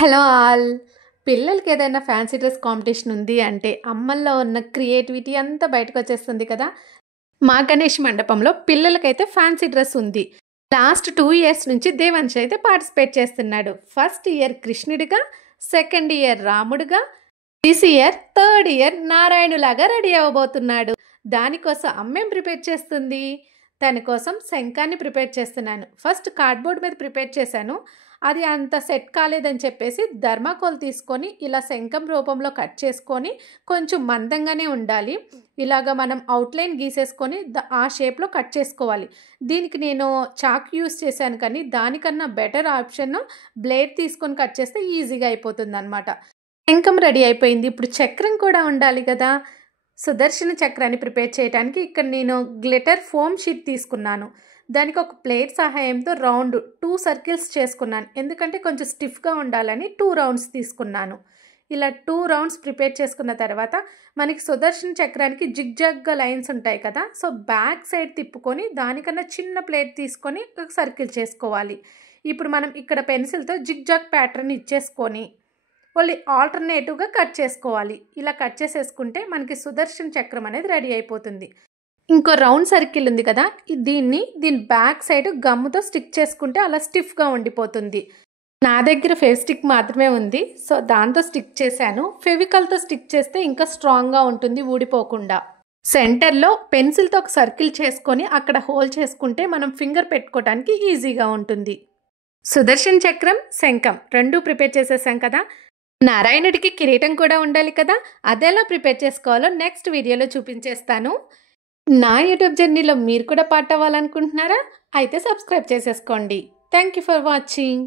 Hello all. పిల్లలకి ఏదైనా fancy dress competition ఉంది అంటే అమ్మల్లో ఉన్న క్రియేటివిటీ అంతా బయటకు వచ్చేస్తుంది కదా. మా గణేష్ మండపంలో పిల్లలకైతే ఫ్యాన్సీ డ్రెస్ ఉంది. లాస్ట్ 2 ఇయర్స్ నుంచి దేవంశ్ అయితే పార్టిసిపేట్ చేస్తున్నాడు. ఫస్ట్ ఇయర్ కృష్ణుడిగా, సెకండ్ ఇయర్ రాముడిగా, దిస్ ఇయర్ థర్డ్ ఇయర్ నారాయణులాగా రెడీ అవ్వబోతున్నాడు. దానికోసం అమ్మేం ప్రిపేర్ చేస్తుంది. తన కోసం శంఖాన్ని ప్రిపేర్ చేస్తున్నాను. ఫస్ట్ కార్డ్బోర్డ్ మీద ప్రిపేర్ చేశాను. అది అంత సెట్ కాలేదని చెప్పేసి థర్మాకోల్ తీసుకొని ఇలా శంఖం రూపంలో కట్ చేసుకొని, కొంచెం మందంగానే ఉండాలి, ఇలాగ మనం అవుట్లైన్ గీసేసుకొని ఆ షేప్లో కట్ చేసుకోవాలి. దీనికి నేను చాక్ యూస్ చేశాను, కానీ దానికన్నా బెటర్ ఆప్షన్ బ్లేడ్ తీసుకొని కట్ చేస్తే ఈజీగా అయిపోతుంది అనమాట. శంఖం రెడీ అయిపోయింది. ఇప్పుడు చక్రం కూడా ఉండాలి కదా. సుదర్శన చక్రాన్ని ప్రిపేర్ చేయడానికి ఇక్కడ నేను గ్లిటర్ ఫోమ్ షీట్ తీసుకున్నాను. దానికి ఒక ప్లేట్ సహాయంతో రౌండ్ 2 సర్కిల్స్ చేసుకున్నాను. ఎందుకంటే కొంచెం స్టిఫ్గా ఉండాలని 2 రౌండ్స్ తీసుకున్నాను. ఇలా 2 రౌండ్స్ ప్రిపేర్ చేసుకున్న తర్వాత మనకి సుదర్శన చక్రానికి జిగ్జాగ్గా లైన్స్ ఉంటాయి కదా. సో బ్యాక్ సైడ్ తిప్పుకొని దానికన్నా చిన్న ప్లేట్ తీసుకొని ఒక సర్కిల్ చేసుకోవాలి. ఇప్పుడు మనం ఇక్కడ పెన్సిల్తో జిగ్జాగ్ ప్యాటర్న్ ఇచ్చేసుకొని ఓన్లీ ఆల్టర్నేటివ్గా కట్ చేసుకోవాలి. ఇలా కట్ చేసేసుకుంటే మనకి సుదర్శన చక్రం అనేది రెడీ అయిపోతుంది. ఇంకో రౌండ్ సర్కిల్ ఉంది కదా, దీని బ్యాక్ సైడ్ గమ్ముతో స్టిక్ చేసుకుంటే అలా స్టిఫ్గా ఉండిపోతుంది. నా దగ్గర ఫెవిస్టిక్ మాత్రమే ఉంది, సో దాంతో స్టిక్ చేశాను. ఫెవికాల్తో స్టిక్ చేస్తే ఇంకా స్ట్రాంగ్గా ఉంటుంది, ఊడిపోకుండా. సెంటర్లో పెన్సిల్తో ఒక సర్కిల్ చేసుకొని అక్కడ హోల్ చేసుకుంటే మనం ఫింగర్ పెట్టుకోవడానికి ఈజీగా ఉంటుంది. సుదర్శన చక్రం, శంఖం రెండూ ప్రిపేర్ చేసేసాం కదా. నారాయణుడికి కిరీటం కూడా ఉండాలి కదా. అదెలా ప్రిపేర్ చేసుకోవాలో నెక్స్ట్ వీడియోలో చూపించేస్తాను. నా యూట్యూబ్ జర్నీలో మీరు కూడా పార్ట్ అవ్వాలనుకుంటున్నారా? అయితే సబ్స్క్రైబ్ చేసేసుకోండి. Thank you for watching.